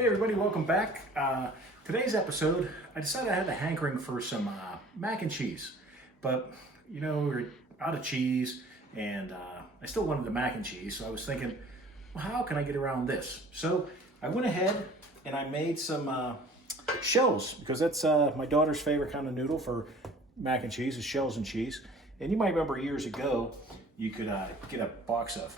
Hey everybody, welcome back. Today's episode, I decided I had a hankering for some mac and cheese. But, you know, we're out of cheese and I still wanted the mac and cheese. So I was thinking, well, how can I get around this? So I went ahead and I made some shells because that's my daughter's favorite kind of noodle for mac and cheese is shells and cheese. And you might remember years ago, you could get a box of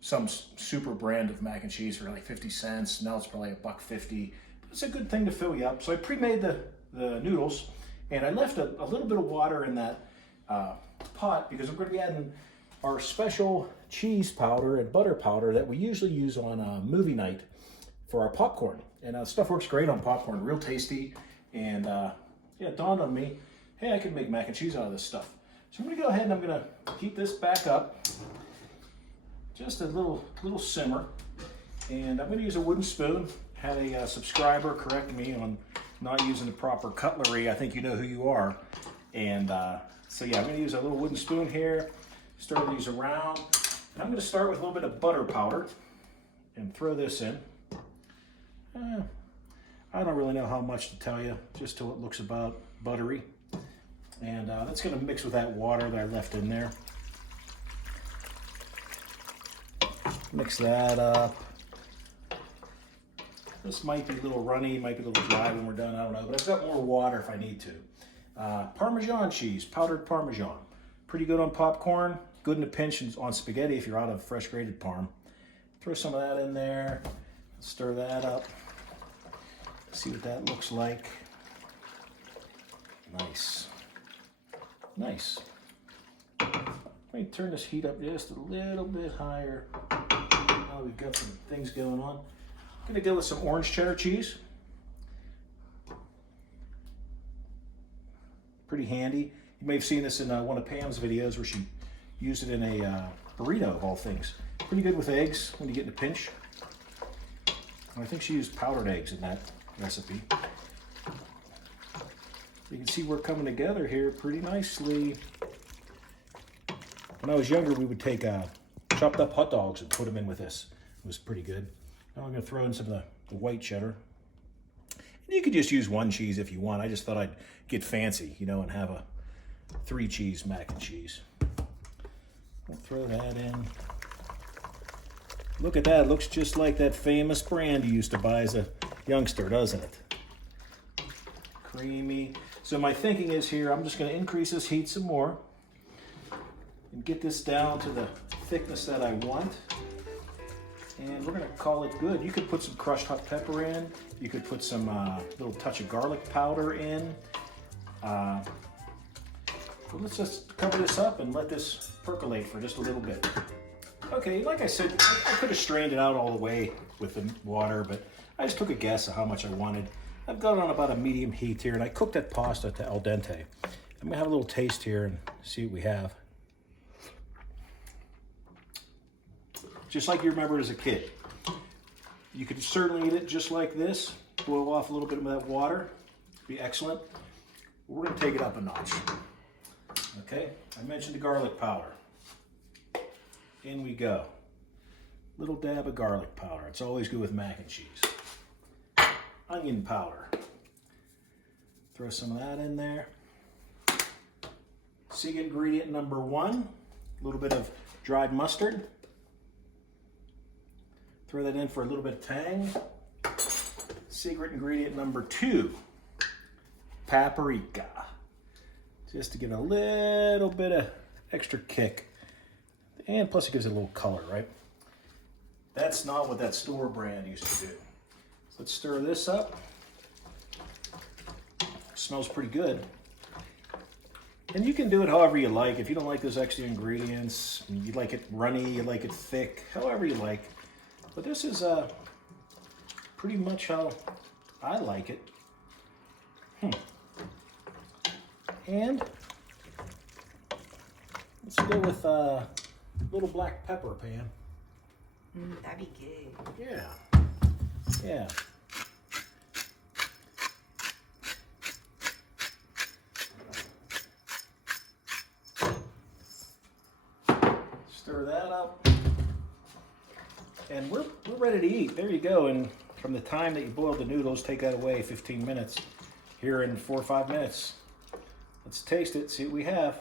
some super brand of mac and cheese for like 50 cents. Now it's probably $1.50. It's a good thing to fill you up. So I pre-made the noodles and I left a little bit of water in that pot because I'm going to be adding our special cheese powder and butter powder that we usually use on movie night for our popcorn. And stuff works great on popcorn, real tasty. And yeah, it dawned on me, hey, I could make mac and cheese out of this stuff. So I'm going to go ahead and I'm going to heat this back up. Just a little simmer, and I'm going to use a wooden spoon. Had a subscriber correct me on not using the proper cutlery. I think you know who you are. And so yeah, I'm going to use a little wooden spoon here, stir these around. And I'm going to start with a little bit of butter powder and throw this in. I don't really know how much to tell you, just till it looks about buttery. And that's going to mix with that water that I left in there. Mix that up. This might be a little runny, might be a little dry when we're done, I don't know, but I've got more water if I need to. Parmesan cheese, powdered Parmesan. Pretty good on popcorn, good in a pinch on spaghetti if you're out of fresh grated Parm. Throw some of that in there, stir that up. See what that looks like. Nice. Nice. Let me turn this heat up just a little bit higher. Now we've got some things going on. I'm gonna go with some orange cheddar cheese. Pretty handy. You may have seen this in one of Pam's videos where she used it in a burrito of all things. Pretty good with eggs when you get in a pinch. And I think she used powdered eggs in that recipe. You can see we're coming together here pretty nicely. When I was younger, we would take chopped up hot dogs and put them in with this. It was pretty good. Now I'm going to throw in some of the white cheddar. And you could just use one cheese if you want. I just thought I'd get fancy, you know, and have a 3 cheese mac and cheese. I'll throw that in. Look at that. It looks just like that famous brand you used to buy as a youngster, doesn't it? Creamy. So my thinking is here, I'm just going to increase this heat some more and get this down to the thickness that I want. And we're going to call it good. You could put some crushed hot pepper in. You could put some little touch of garlic powder in. But let's just cover this up and let this percolate for just a little bit. Okay, like I said, I could have strained it out all the way with the water, but I just took a guess of how much I wanted. I've got it on about a medium heat here, and I cooked that pasta to al dente. I'm gonna have a little taste here and see what we have. Just like you remember as a kid. You could certainly eat it just like this. Boil off a little bit of that water. Be excellent. We're gonna take it up a notch. Okay, I mentioned the garlic powder. In we go. Little dab of garlic powder. It's always good with mac and cheese. Onion powder. Throw some of that in there. Secret ingredient number 1, a little bit of dried mustard. Throw that in for a little bit of tang. Secret ingredient number 2, paprika. Just to give it a little bit of extra kick. And plus it gives it a little color, right? That's not what that store brand used to do. So let's stir this up. Smells pretty good. And you can do it however you like. If you don't like those extra ingredients, you like it runny, you like it thick, however you like. But this is pretty much how I like it. And let's go with a little black pepper, Pam. That'd be good. Yeah. Yeah. Stir that up. And we're ready to eat. There you go. And from the time that you boiled the noodles, take that away 15 minutes. Here in 4 or 5 minutes. Let's taste it, see what we have.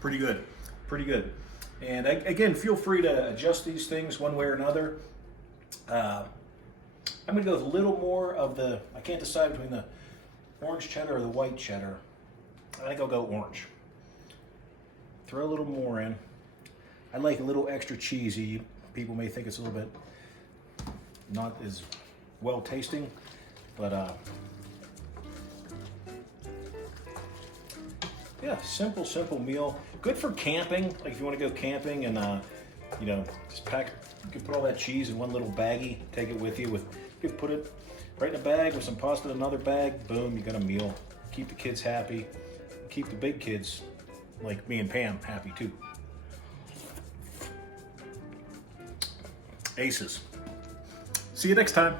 Pretty good, pretty good. And again, feel free to adjust these things one way or another. I'm gonna go with a little more of the, I can't decide between the orange cheddar or the white cheddar. I think I'll go orange. Throw a little more in. I like a little extra cheesy. People may think it's a little bit not as well tasting, but yeah, simple meal. Good for camping, like if you want to go camping and you know, just pack, you can put all that cheese in one little baggie, take it with you. You can put it right in a bag with some pasta in another bag, boom, you got a meal. Keep the kids happy, keep the big kids, like me and Pam, happy too. Aces. See you next time.